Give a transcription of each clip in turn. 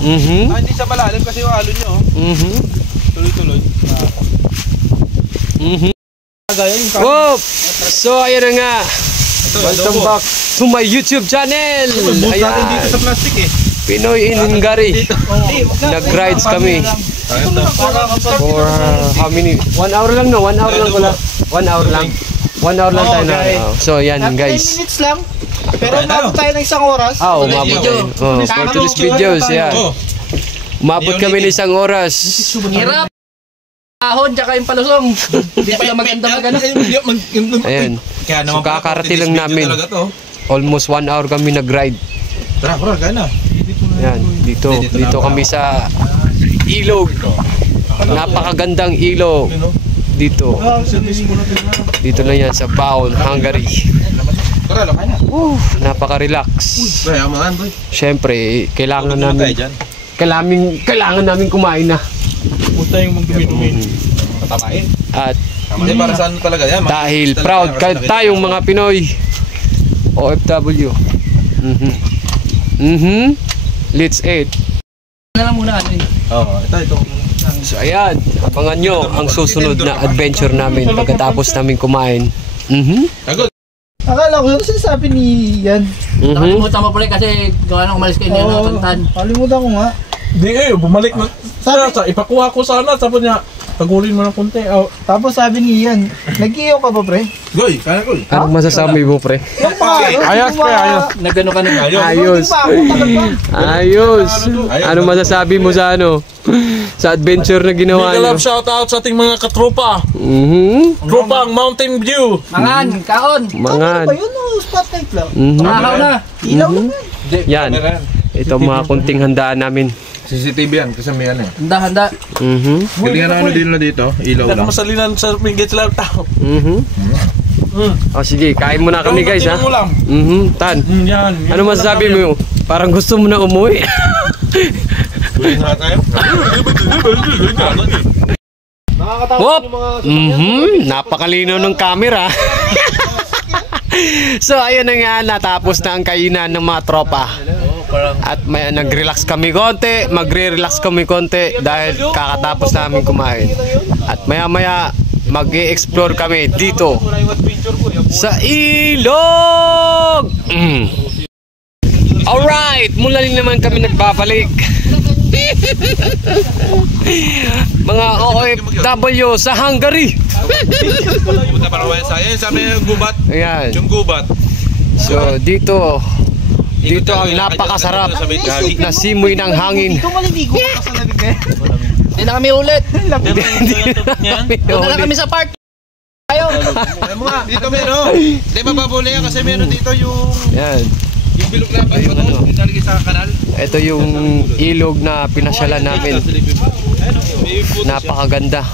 Hindi siya malalim kasi yung alon nyo. Tuloy-tuloy. Whoop! So ayun na nga. Welcome back to my YouTube channel. Ayan. Dito sa plastic eh. Pinoy in Hungary. Nag-rides kami. For how many? 1 hour lang no? 1 hour lang pala. 1 hour lang. 1 hour lang tayo na. So yan guys. 10 minutes lang. Pero umabot tayo ng 1 oras. Umabot tayo. For today's videos, yan. Umabot kami ng 1 oras. Hirap. Ahon, tsaka yung palusong. Hindi pala maganda. Ayan. So kakarati lang namin. Almost 1 hour kami nag-ride. Tara, kaya na. Yan, dito kami sa ilog. Napakagandang ilog. Dito. Dito lang yan sa Baon, Hungary. Napaka-relax. Siyempre, kailangan namin kumain na. Punta yung magdumi-dumi. Patamain. At hindi para saan talaga yan. dahil proud tayong mga Pinoy OFW. Let's eat. Na lang muna ano eh. Ito. So ayan, abangan nyo ang susunod na adventure namin pagkatapos namin kumain. Akala ko ano sinasabi ni Ian. Nakalimutan mo pala kasi gawa nang umalis kayo ng tuntan. Kalimutan ko nga. Di bumalik na. Ipakuha ko sana. Sabi niya, tagurin mo ng konti. Tapos sabi ni Ian, nag-iyo ka ba pre? Goy, kaya ko. Anong masasabi mo pre? Ayos pre, ayos. Nagano ka na Ayos. Ayos. Anong masasabi mo sa ano? Sa adventure na ginawa nyo? Big shout out sa ating mga katropa. Tropang Mountain View. Mangan, kaon. Mangan. Ano ba yun? Spotlight lang. Mahaw na. Ilaw na. Yan. Ito mga kunting handaan namin. CCTV yan, kasi may ano eh. Handa. Galingan ano din na dito, ilaw lang. Masalinan sa minggit lang tao. O sige, kain muna kami guys ha. Tan. Yan. Ano masasabi mo? Parang gusto mo na umuwi. Whoop! Napakalinaw ng camera. So ayun na nga, natapos na ang kainan ng mga tropa. At may nag-relax kami konti, magre-relax kami konti dahil kakatapos namin kumain. At maya-maya mag-i-explore kami dito sa ilog. Alright, mula rin naman kami nagbabalik. Mga OFW sa Hungary. Ayan. So dito ang napakasarap na simoy ng hangin. Hindi na kami ulit. Doon na kami sa park. Ayaw. Dito meron. Hindi mababuli yan kasi meron dito yung bilog na ilalagay sa kanal. Ito yung ilog na pinasyalan namin. Napakaganda.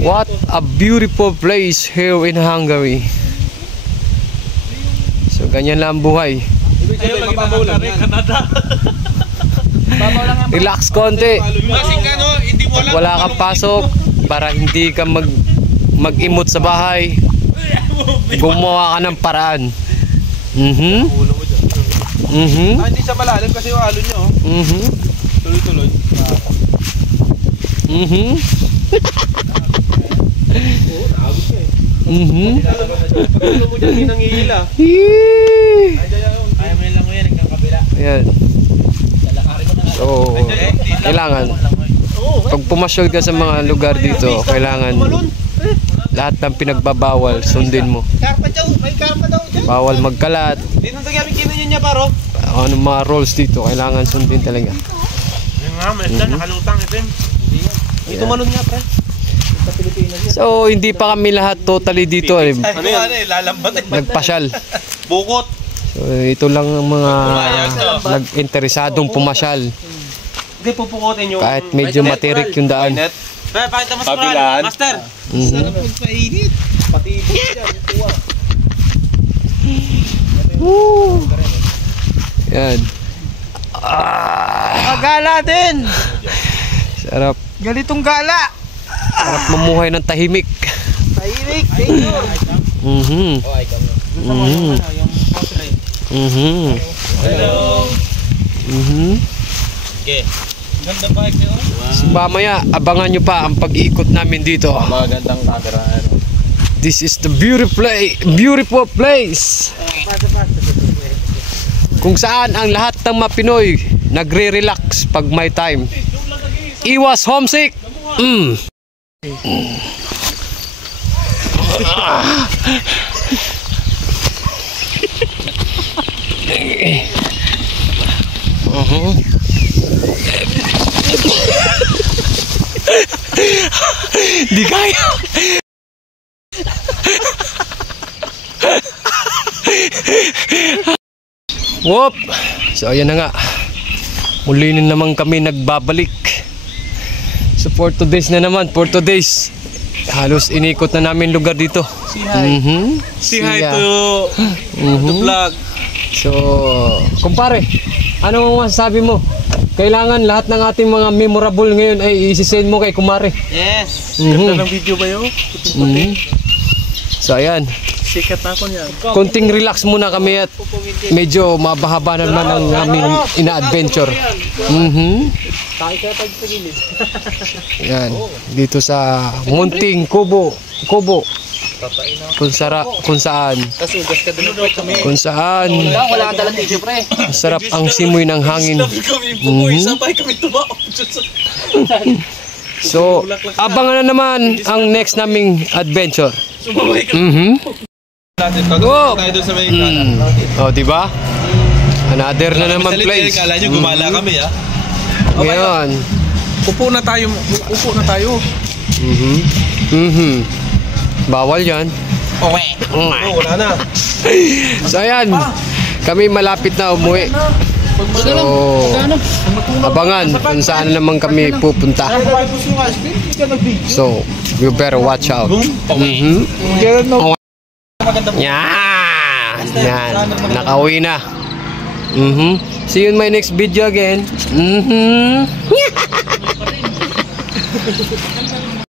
What a beautiful place here in Hungary. So ganyan lang ang buhay. Relax konti. Wala kang pasok para hindi ka mag-imot sa bahay. Gumawa ka ng paraan. Hindi siya malalim kasi yung alon nyo. Tuloy-tuloy. Ayan. So, kailangan pag pumasyal ka sa mga lugar dito, kailangan lahat ng pinagbabawal sundin mo. Bawal magkalat. Ano mga rules dito, kailangan sundin talaga. Ito malun nga pre. So, hindi pa kami lahat totally dito. Ano yan lalambat nagpasyal. Bukot. So, ito lang ang mga nag-interesadong pumasyal. Hindi pupukutin yung kahit medyo matirik yung daan. Pakita mo sa master. Sarap magpainit. Pati ibig dyan. Kuha. Yan. Gala din. Sarap. Ganitong gala. Sarap mamuhay ng tahimik. Tahimik. Hello. Okay. Ganda bike niyo. So, mamaya, abangan nyo pa ang pag-ikot namin dito. Magandang camera. This is the beautiful place. Kung saan ang lahat ng mga Pinoy nagre-relax pag may time. Iwas homesick. Di kaya. Whoop! So ayan na nga. Muli na naman kami nagbabalik. So for today's na naman, for today's halos inikot na namin lugar dito. Say hi to the vlog. So, kumpare, ano masasabi mo? Kailangan lahat ng ating mga memorable ngayon ay isi-send mo kay kumare. Yes. Ganda ng video ba yun? So ayan. Sikat na ako niyan. Konting relax muna kami at medyo mabahaba naman ang aming ina-adventure. Yan, dito sa munting Kubo. Kung saan Wala kang dalang tissue, pre. sarap ang simoy ng hangin. Sabay kami tumao. So, abangan na naman ang next naming adventure. Sumabay kami. Wow! Tayo doon sa may kanan. Oh, di ba? Another na naman place. Kala nyo gumala kami ha. Ngayon. Upo na tayo. Bawal 'yan. Okay. Wala na. So ayan. Kami malapit na umuwi. So, abangan kung saan naman kami pupunta. So, you better watch out. Yan! Nakauwi na. See you in my next video again.